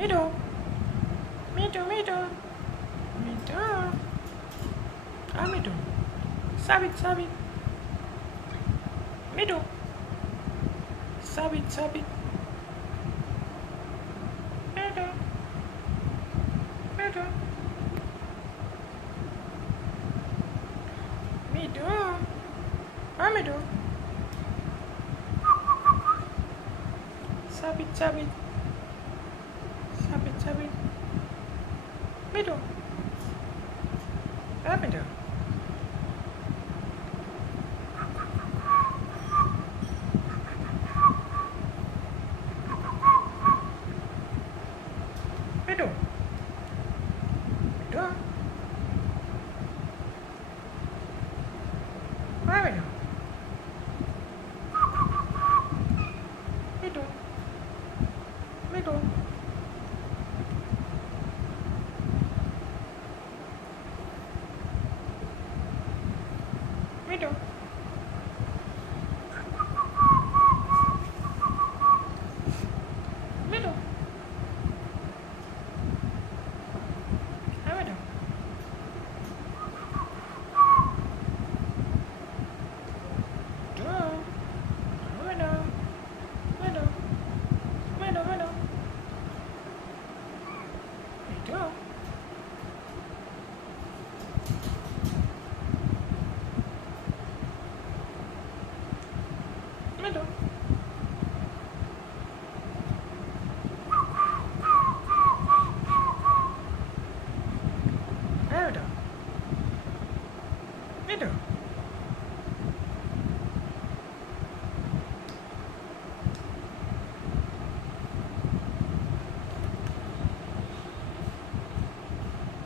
Middle. Middle, middle. Middle. Ah, middle. Sabit, sabit. Middle. Sabit, sabit. Middle. Middle. Middle. Ah, middle. Sabit, sabit. Sabit, sabit. Middle. Ah, middle. Middle. Middle.